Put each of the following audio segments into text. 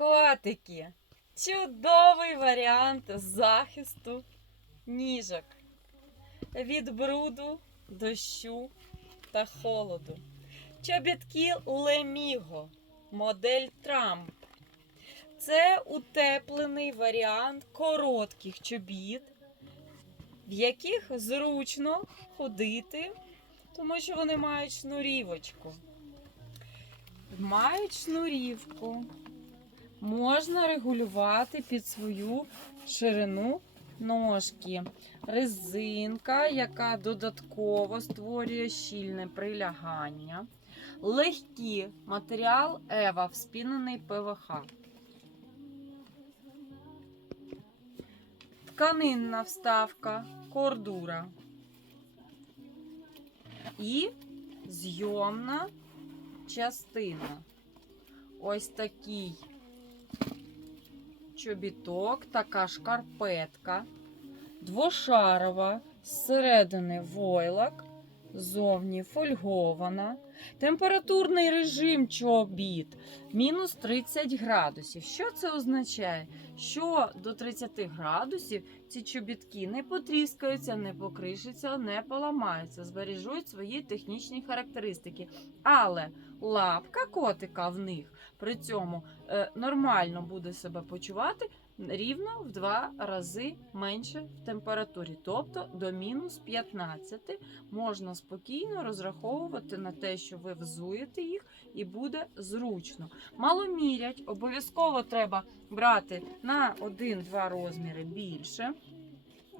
Котики. Чудовий варіант захисту ніжок від бруду, дощу та холоду. Чобітки Леміго, модель Трамп. Це утеплений варіант коротких чобіт, в яких зручно ходити, тому що вони мають шнурівочку. Мають шнурівку. Можна регулювати під свою ширину ножки. Резинка, яка додатково створює щільне прилягання. Легкі матеріал Ева, вспінений ПВХ. Тканинна вставка, кордура. І зйомна частина. Ось такий чобіток, така шкарпетка, двошарова, зсередини войлок, ззовні фольгована. Температурний режим чобіт мінус 30 градусів. Що це означає? Що до 30 градусів ці чобітки не потріскаються, не покришаться, не поламаються, збережуть свої технічні характеристики. Але лапка котика в них при цьому е, нормально буде себе почувати рівно в два рази менше в температурі, тобто до мінус 15 можна спокійно розраховувати на те, що ви взуєте їх і буде зручно. Мало мірять, обов'язково треба брати на 1-2 розміри більше.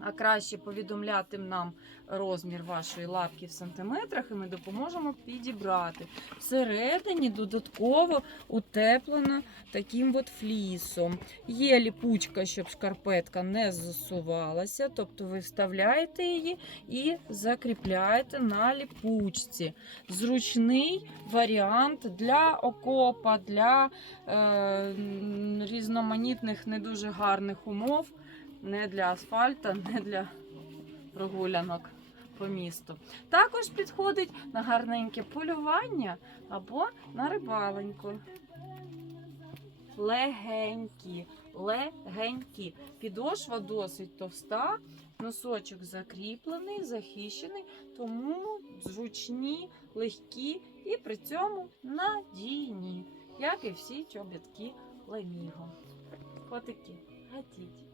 А краще повідомляти нам розмір вашої лапки в сантиметрах, і ми допоможемо підібрати. Всередині додатково утеплена таким от флісом. Є ліпучка, щоб шкарпетка не засувалася, тобто ви вставляєте її і закріпляєте на ліпучці. Зручний варіант для окопа, для е, різноманітних не дуже гарних умов, не для асфальта, не для прогулянок по місту. Також підходить на гарненьке полювання або на рибаленьку. Легенькі, легенькі. Підошва досить товста, носочок закріплений, захищений, тому зручні, легкі і при цьому надійні, як і всі чобітки Леміго. Котики, гатіть.